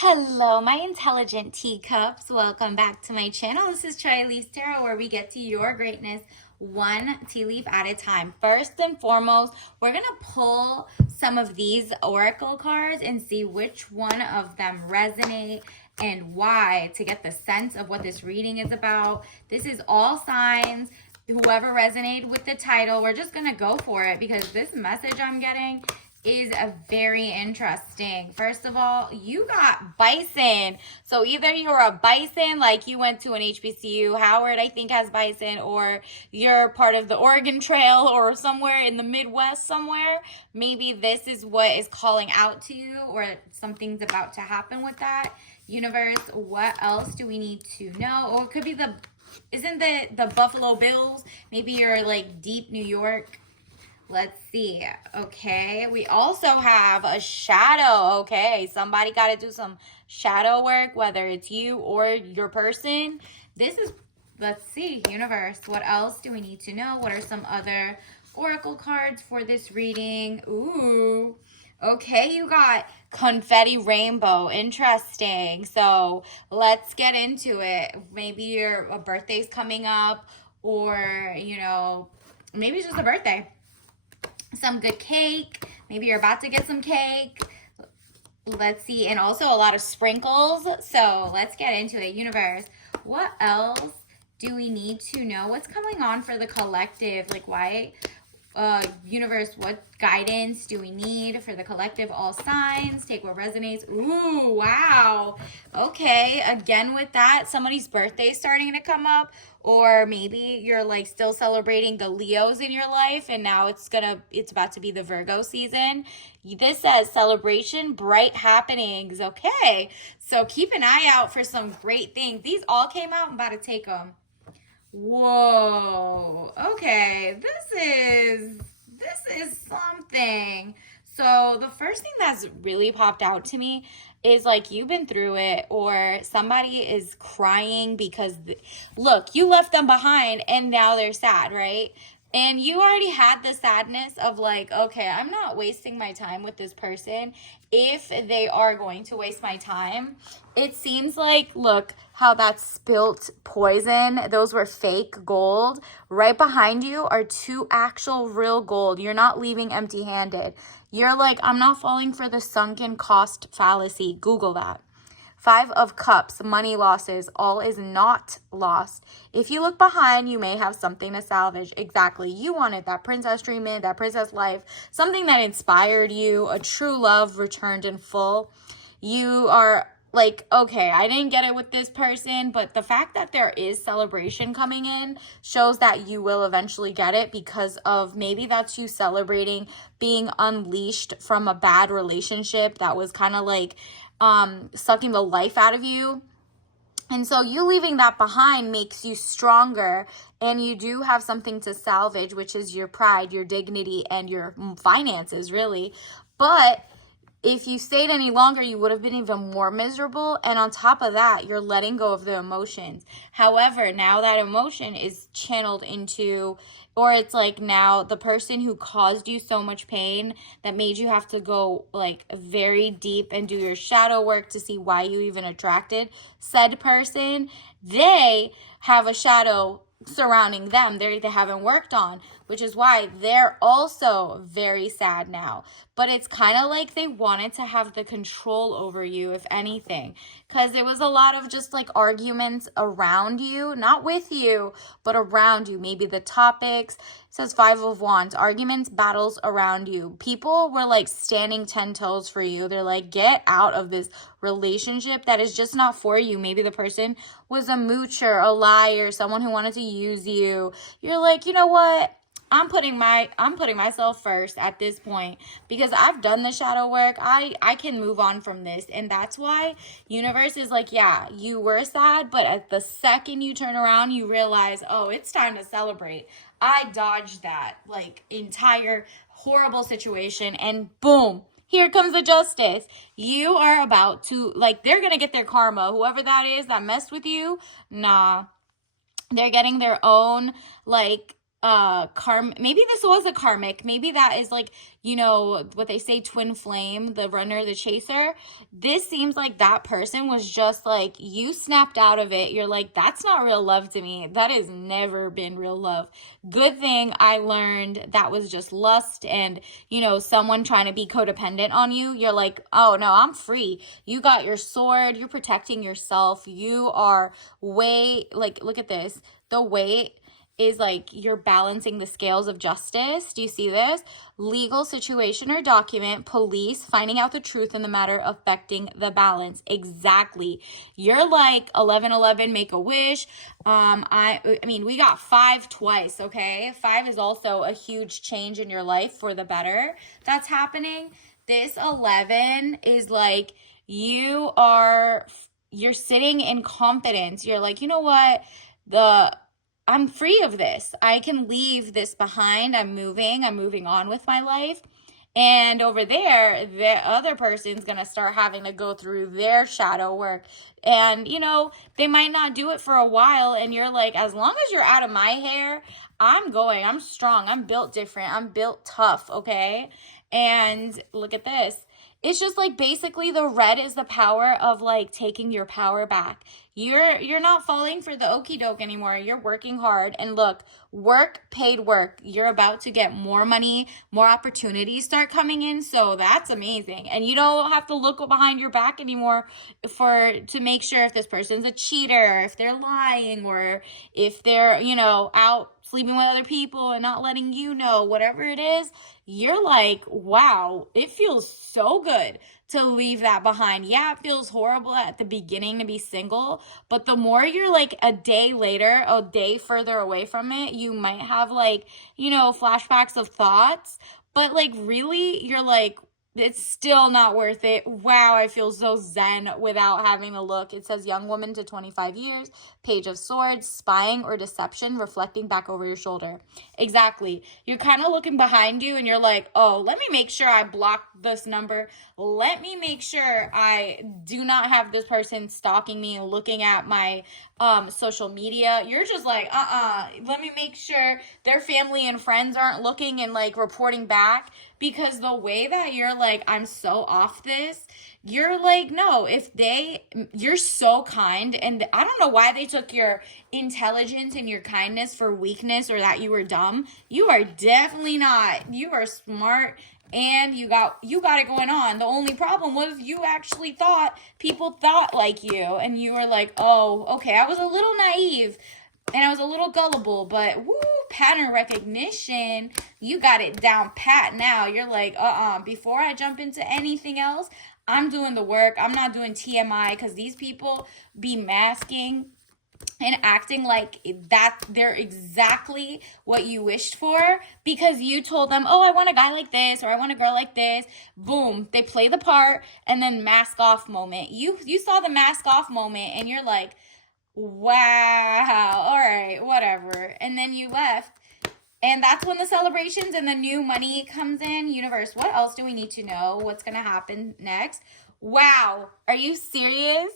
Hello, my intelligent teacups. Welcome back to my channel. This is Tri Elise Tarot, where we get to your greatness one tea leaf at a time. First and foremost, we're going to pull some of these oracle cards and see which one of them resonate and why, to get the sense of what this reading is about. This is all signs. Whoever resonated with the title, we're just going to go for it because this message I'm getting is a very interesting. First of all, you got bison. So either you're a bison, like you went to an HBCU, Howard I think has bison, or you're part of the Oregon Trail or somewhere in the Midwest somewhere. Maybe this is what is calling out to you, or something's about to happen with that. Universe, what else do we need to know? Or it could be isn't the Buffalo Bills? Maybe you're like deep New York. Let's see. Okay. We also have a shadow. Okay. Somebody got to do some shadow work, whether it's you or your person. Let's see, universe. What else do we need to know? What are some other oracle cards for this reading? Ooh. Okay. You got confetti rainbow. Interesting. So let's get into it. Maybe your birthday's coming up, or, maybe it's just a birthday. Some good cake. Maybe you're about to get some cake. Let's see. And also a lot of sprinkles. So let's get into it. Universe, what else do we need to know? What's going on for the collective? Like, why? Universe, what guidance do we need for the collective? All signs, take what resonates. Ooh, wow. Okay, again with that, somebody's birthday is starting to come up, or maybe you're like still celebrating the Leos in your life, and now it's about to be the Virgo season. This says celebration, bright happenings. Okay, so keep an eye out for some great things. These all came out. I'm about to take them. Whoa. Okay. This is something. So the first thing that's really popped out to me is like you've been through it, or somebody is crying because look, you left them behind and now they're sad, right? And you already had the sadness of like, okay, I'm not wasting my time with this person if they are going to waste my time. It seems like, look how that spilt poison. Those were fake gold. Right behind you are two actual real gold. You're not leaving empty-handed. You're like, I'm not falling for the sunken cost fallacy. Google that. 5 of Cups, money losses, all is not lost. If you look behind, you may have something to salvage. Exactly. You wanted that princess treatment, that princess life, something that inspired you, a true love returned in full. You are like, okay, I didn't get it with this person, but the fact that there is celebration coming in shows that you will eventually get it, because of maybe that's you celebrating being unleashed from a bad relationship that was kind of like sucking the life out of you. And so you leaving that behind makes you stronger, and you do have something to salvage, which is your pride, your dignity, and your finances, really. But if you stayed any longer, you would have been even more miserable. And on top of that, you're letting go of the emotions. However, now that emotion is channeled into, or it's like now the person who caused you so much pain that made you have to go like very deep and do your shadow work to see why you even attracted said person, they have a shadow surrounding them they haven't worked on, which is why they're also very sad now. But it's kind of like they wanted to have the control over you, if anything, because there was a lot of just like arguments around you, not with you, but around you. Maybe the topics. It says 5 of Wands, arguments, battles around you. People were like standing 10 toes for you. They're like, get out of this relationship that is just not for you. Maybe the person was a moocher, a liar, someone who wanted to use you. You're like, you know what? I'm putting myself first at this point, because I've done the shadow work. I can move on from this. And that's why universe is like, yeah, you were sad, but at the second you turn around, you realize, oh, it's time to celebrate. I dodged that like entire horrible situation, and boom, here comes the justice. You are about to, like, they're going to get their karma. Whoever that is that messed with you, nah. They're getting their own, like, maybe this was a karmic, maybe that is like, you know, what they say, twin flame, the runner, the chaser. This seems like that person was just like, you snapped out of it, you're like, that's not real love to me, that has never been real love. Good thing I learned that was just lust, and you know, someone trying to be codependent on you. You're like, oh no, I'm free. You got your sword, you're protecting yourself, you are way, like, look at this, the weight is like you're balancing the scales of justice. Do you see this? Legal situation or document, police, finding out the truth in the matter affecting the balance. Exactly. You're like 1111, make a wish. I mean, we got 5 twice, okay? 5 is also a huge change in your life for the better that's happening. This 11 is like you're sitting in confidence. You're like, you know what? I'm free of this. I can leave this behind. I'm moving on with my life. And over there, the other person's going to start having to go through their shadow work. And, you know, they might not do it for a while. And you're like, as long as you're out of my hair, I'm strong. I'm built different. I'm built tough. Okay. And look at this. It's just like basically the red is the power of like taking your power back. You're not falling for the okie doke anymore. You're working hard. And look, work, paid work. You're about to get more money, more opportunities start coming in. So that's amazing. And you don't have to look behind your back anymore to make sure if this person's a cheater, if they're lying, or if they're, you know, out sleeping with other people and not letting you know, whatever it is. You're like, wow, it feels so good to leave that behind. Yeah, it feels horrible at the beginning to be single, but the more you're like a day later, a day further away from it, you might have like, you know, flashbacks of thoughts, but like really, you're like, it's still not worth it. Wow, I feel so zen without having to look. It says young woman to 25 years, page of swords, spying or deception, reflecting back over your shoulder. Exactly. You're kind of looking behind you and you're like, oh, let me make sure I block this number. Let me make sure I do not have this person stalking me and looking at my social media. You're just like, let me make sure their family and friends aren't looking and like reporting back. Because the way that you're like, I'm so off this, you're like, no, you're so kind. And I don't know why they took your intelligence and your kindness for weakness or that you were dumb. You are definitely not. You are smart and you got it going on. The only problem was you actually thought people thought like you, and you were like, oh, okay, I was a little naive. And I was a little gullible, but woo, pattern recognition, you got it down pat now. You're like, before I jump into anything else, I'm doing the work. I'm not doing TMI, because these people be masking and acting like that they're exactly what you wished for because you told them, oh, I want a guy like this or I want a girl like this. Boom, they play the part, and then mask off moment. You saw the mask off moment and you're like, wow, all right, whatever. And then you left. And that's when the celebrations and the new money comes in. Universe, what else do we need to know? What's going to happen next? Wow, are you serious?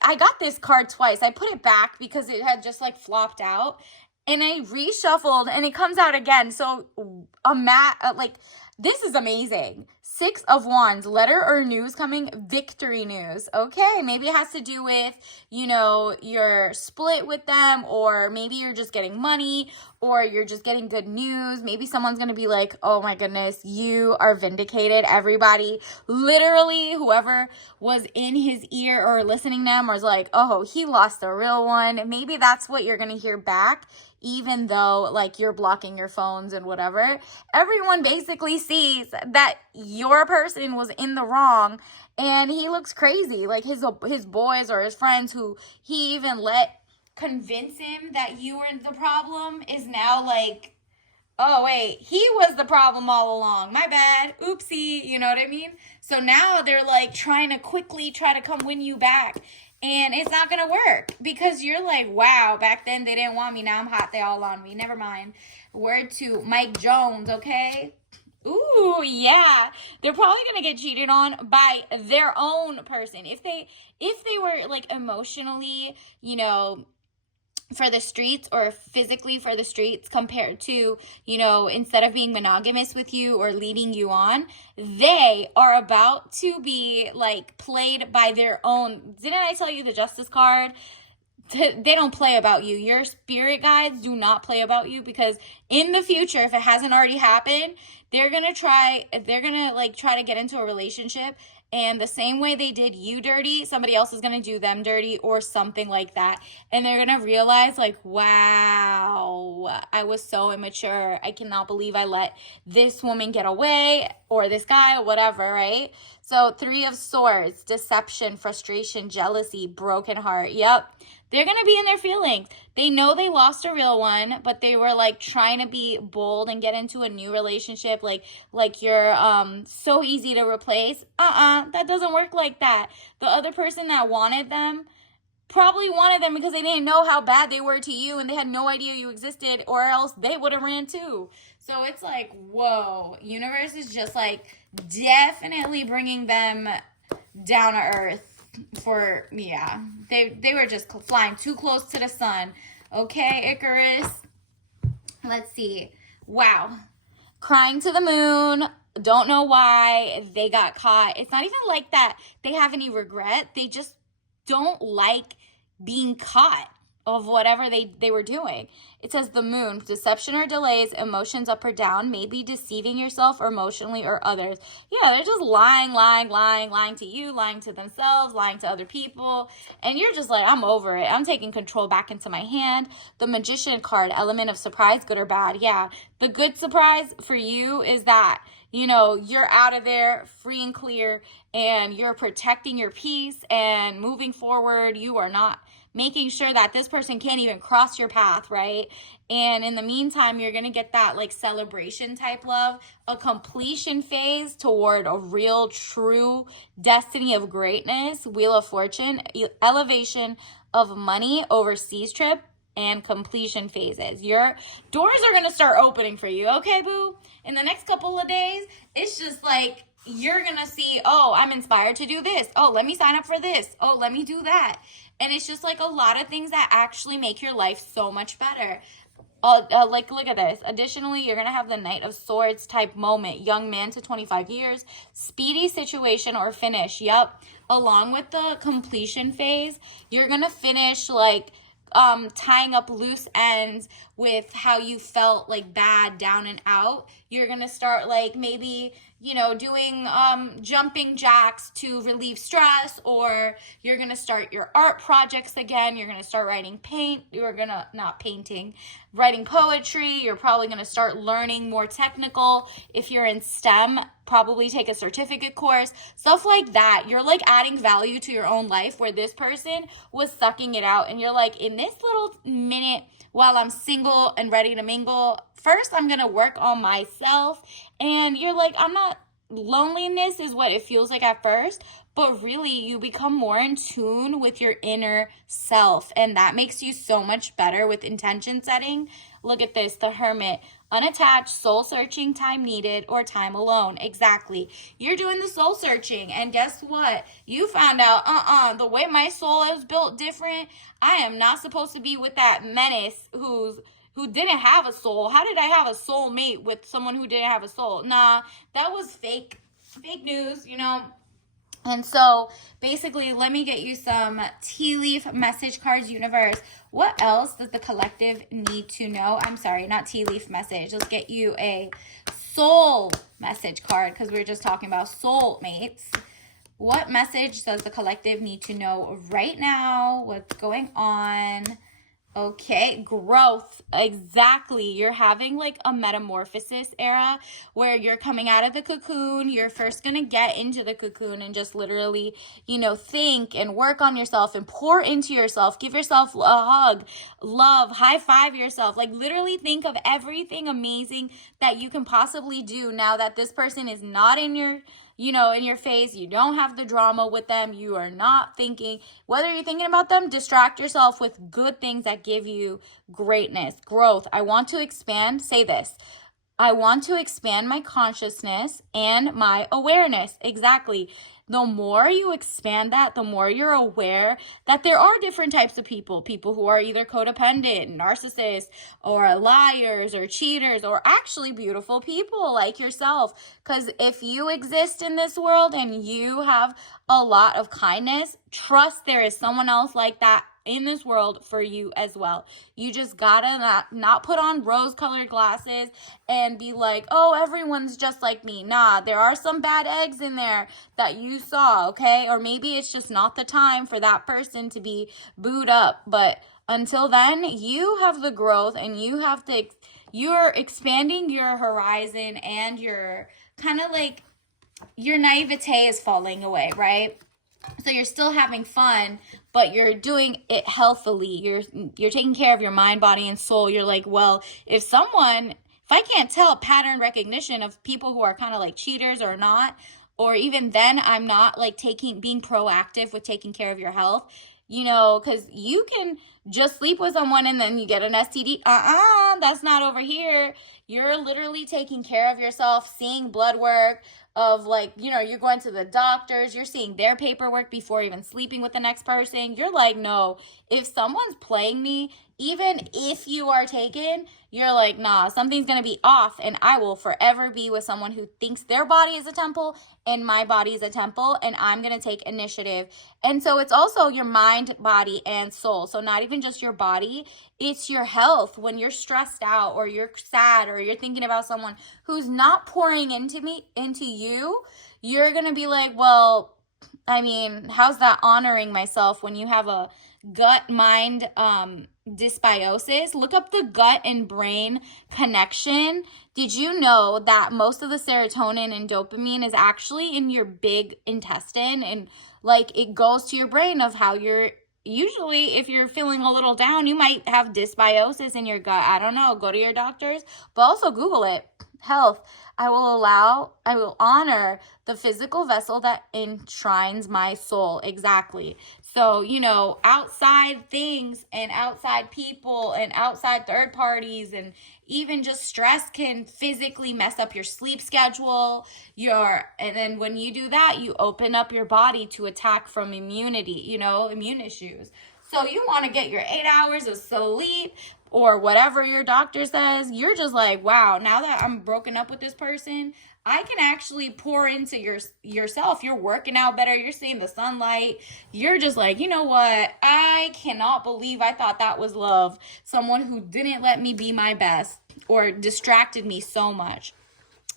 I got this card twice. I put it back because it had just like flopped out. And I reshuffled and it comes out again. So this is amazing. 6 of Wands, letter or news coming, victory news. Okay, maybe it has to do with, you know, you're split with them, or maybe you're just getting money, or you're just getting good news. Maybe someone's going to be like, oh my goodness, you are vindicated. Everybody, literally, whoever was in his ear or listening to him was like, oh, he lost a real one. Maybe that's what you're going to hear back. Even though like you're blocking your phones and whatever, everyone basically sees that your person was in the wrong, and he looks crazy. Like his boys or his friends who he even let convince him that you were the problem is now like, oh wait, he was the problem all along. My bad. Oopsie. You know what I mean? So now they're like trying to quickly try to come win you back. And it's not going to work because you're like, wow, back then they didn't want me. Now I'm hot. They all on me. Never mind. Word to Mike Jones, okay? Ooh, yeah. They're probably going to get cheated on by their own person. If they were like emotionally, you know, for the streets, or physically for the streets, compared to, instead of being monogamous with you or leading you on, they are about to be like played by their own. Didn't I tell you the justice card? They don't play about you. Your spirit guides do not play about you, because in the future, if it hasn't already happened, they're going to try to get into a relationship, and the same way they did you dirty, somebody else is going to do them dirty, or something like that. And they're going to realize, like, wow, I was so immature. I cannot believe I let this woman get away, or this guy, or whatever, right? So 3 of Swords, deception, frustration, jealousy, broken heart. Yep. They're going to be in their feelings. They know they lost a real one, but they were like trying to be bold and get into a new relationship. Like you're so easy to replace. That doesn't work like that. The other person that wanted them probably wanted them because they didn't know how bad they were to you, and they had no idea you existed, or else they would have ran too. So it's like, whoa, universe is just like definitely bringing them down to earth. They were just flying too close to the sun. Okay, Icarus. Let's see. Wow. Crying to the moon. Don't know why they got caught. It's not even like that they have any regret. They just don't like being caught of whatever they were doing. It says the moon, deception or delays, emotions up or down, maybe deceiving yourself or emotionally or others. Yeah, they're just lying to you, lying to themselves, lying to other people. And you're just like, I'm over it. I'm taking control back into my hand. The Magician card, element of surprise, good or bad. Yeah, the good surprise for you is that, you're out of there free and clear, and you're protecting your peace and moving forward. You are not making sure that this person can't even cross your path, right? And in the meantime, you're going to get that like celebration type love, a completion phase toward a real, true destiny of greatness, Wheel of Fortune, elevation of money, overseas trip, and completion phases. Your doors are going to start opening for you, okay, boo? In the next couple of days, it's just like, you're going to see, oh, I'm inspired to do this. Oh, let me sign up for this. Oh, let me do that. And it's just like a lot of things that actually make your life so much better. Look at this. Additionally, you're going to have the Knight of Swords type moment. Young man to 25 years. Speedy situation or finish. Yep. Along with the completion phase, you're going to finish like tying up loose ends with how you felt like bad, down and out. You're going to start like maybe, doing jumping jacks to relieve stress, or you're going to start your art projects again. You're going to start writing writing poetry. You're probably going to start learning more technical. If you're in STEM, probably take a certificate course, stuff like that. You're like adding value to your own life, where this person was sucking it out, and you're like, in this little minute while I'm single and ready to mingle, first I'm going to work on myself. And you're like, loneliness is what it feels like at first, but really you become more in tune with your inner self, and that makes you so much better with intention setting. Look at this, the Hermit, unattached, soul searching, time needed, or time alone. Exactly. You're doing the soul searching, and guess what? You found out, the way my soul is built different. I am not supposed to be with that menace who didn't have a soul. How did I have a soulmate with someone who didn't have a soul? Nah, that was fake news, And so basically, let me get you some tea leaf message cards, universe. What else does the collective need to know? I'm sorry, not tea leaf message. Let's get you a soul message card, because we were just talking about soulmates. What message does the collective need to know right now? What's going on? Okay, growth. Exactly. You're having like a metamorphosis era where you're coming out of the cocoon. You're first going to get into the cocoon and just literally, think and work on yourself and pour into yourself. Give yourself a hug, love, high five yourself. Like literally think of everything amazing that you can possibly do now that this person is not in your in your face. You don't have the drama with them. You are not thinking, whether you're thinking about them, distract yourself with good things that give you greatness, growth. I want to expand, say this. I want to expand my consciousness and my awareness. Exactly. the more you expand that, the more you're aware that there are different types of people who are either codependent, narcissists, or liars, or cheaters, or actually beautiful people like yourself. Because if you exist in this world and you have a lot of kindness, trust there is someone else like that in this world for you as well. You just gotta not put on rose-colored glasses and be like, oh, everyone's just like me. Nah, there are some bad eggs in there that you saw, okay? Or maybe it's just not the time for that person to be booed up. But until then, you have the growth, and you're expanding your horizon, and you're kind of like, your naivete is falling away, right? So you're still having fun, but you're doing it healthily. You're taking care of your mind, body, and soul. You're like, well, if I can't tell pattern recognition of people who are kind of like cheaters or not, or even then I'm not like being proactive with taking care of your health, because you can just sleep with someone and then you get an STD. That's not over here. You're literally taking care of yourself, seeing blood work of like, you're going to the doctors, you're seeing their paperwork before even sleeping with the next person. You're like, no, if someone's playing me, even if you are taken, you're like, nah, something's going to be off, and I will forever be with someone who thinks their body is a temple and my body is a temple, and I'm going to take initiative. And so it's also your mind, body, and soul. So not even just your body, it's your health. When you're stressed out, or you're sad, or you're thinking about someone who's not pouring into you, you're going to be like, well, I mean, how's that honoring myself when you have a gut-mind dysbiosis? Look up the gut and brain connection. Did you know that most of the serotonin and dopamine is actually in your big intestine, and like it goes to your brain of how you're usually, if you're feeling a little down, you might have dysbiosis in your gut. I don't know, go to your doctors, but also Google it. Health. I will honor the physical vessel that enshrines my soul. Exactly. So, outside things and outside people and outside third parties and even just stress can physically mess up your sleep schedule. And then when you do that, you open up your body to attack from immunity, immune issues. So you want to get your 8 hours of sleep, or whatever your doctor says. You're just like, wow, now that I'm broken up with this person, I can actually pour into yourself. You're working out better. You're seeing the sunlight. You're just like, you know what? I cannot believe I thought that was love. Someone who didn't let me be my best or distracted me so much.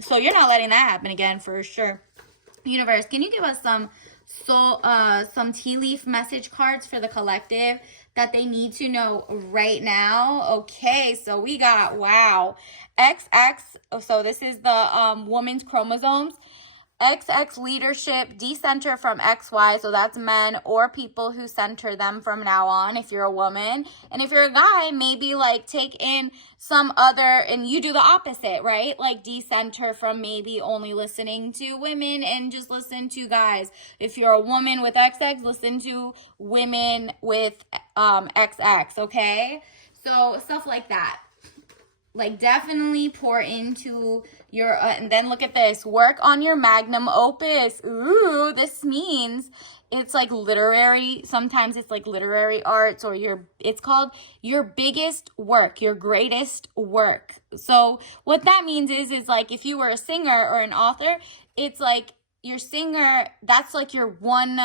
So you're not letting that happen again, for sure. Universe, can you give us some tea leaf message cards for the collective that they need to know right now? Okay, so we got, wow, XX. So this is the woman's chromosomes. XX leadership, decenter from XY, so that's men or people who center them from now on if you're a woman. And if you're a guy, maybe like take in some other, and you do the opposite, right? Like decenter from maybe only listening to women and just listen to guys. If you're a woman with XX, listen to women with XX, okay? So stuff like that. Like definitely pour into your, and then look at this, work on your magnum opus. Ooh, this means it's like literary. Sometimes it's like literary arts, or it's called your biggest work, your greatest work. So what that means is like if you were a singer or an author, it's like your singer, that's like your one,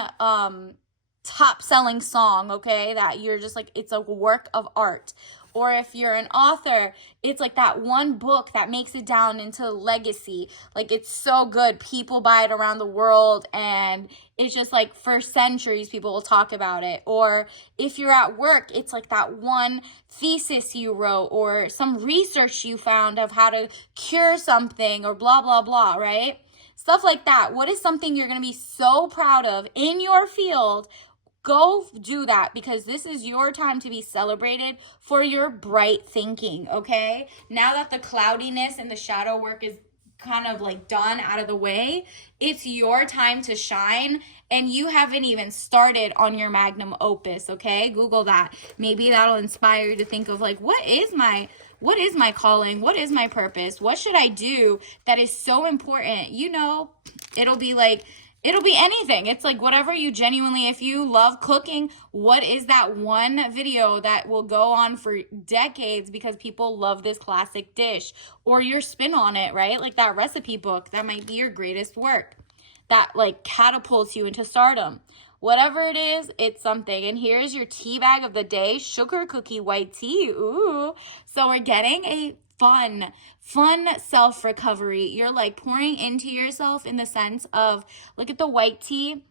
top selling song, okay? That you're just like, it's a work of art. Or if you're an author, it's like that one book that makes it down into legacy. Like it's so good. People buy it around the world, and it's just like for centuries people will talk about it. Or if you're at work, it's like that one thesis you wrote, or some research you found of how to cure something, or blah, blah, blah, right? Stuff like that. What is something you're going to be so proud of in your field? Go do that, because this is your time to be celebrated for your bright thinking, okay? Now that the cloudiness and the shadow work is kind of like done, out of the way, it's your time to shine, and you haven't even started on your magnum opus, okay? Google that. Maybe that'll inspire you to think of like, what is my calling? What is my purpose? What should I do that is so important? It'll be like, It'll be anything. It's like whatever you genuinely, if you love cooking, what is that one video that will go on for decades because people love this classic dish, or your spin on it, right? Like that recipe book, that might be your greatest work that like catapults you into stardom. Whatever it is, it's something. And here's your tea bag of the day, sugar cookie white tea. Ooh. So we're getting a fun self-recovery. You're like pouring into yourself in the sense of, look at the white tea.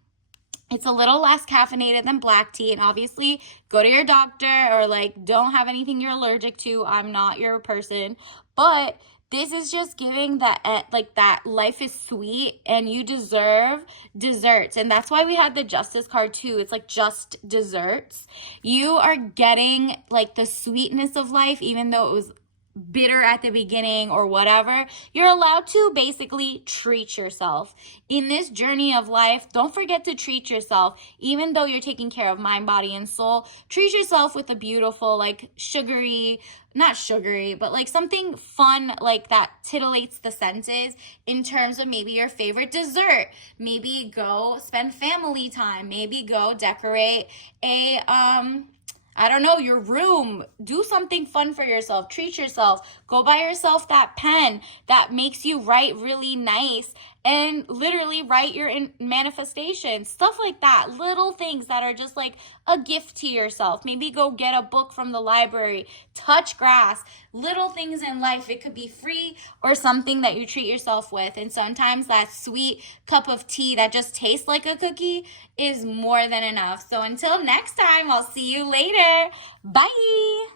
It's a little less caffeinated than black tea, and obviously go to your doctor, or like don't have anything you're allergic to. I'm not your person, but this is just giving that, like, that life is sweet and you deserve desserts. And that's why we had the justice card too. It's like just desserts. You are getting like the sweetness of life, even though it was bitter at the beginning or whatever. You're allowed to basically treat yourself in this journey of life. Don't forget to treat yourself, even though you're taking care of mind, body, and soul. Treat yourself with a beautiful, like not sugary, but like something fun, like that titillates the senses, in terms of maybe your favorite dessert. Maybe go spend family time. Maybe go decorate I don't know, your room. Do something fun for yourself. Treat yourself. Go buy yourself that pen that makes you write really nice and literally write your manifestation. Stuff like that. Little things that are just like a gift to yourself. Maybe go get a book from the library. Touch grass. Little things in life. It could be free or something that you treat yourself with. And sometimes that sweet cup of tea that just tastes like a cookie is more than enough. So until next time, I'll see you later. Bye.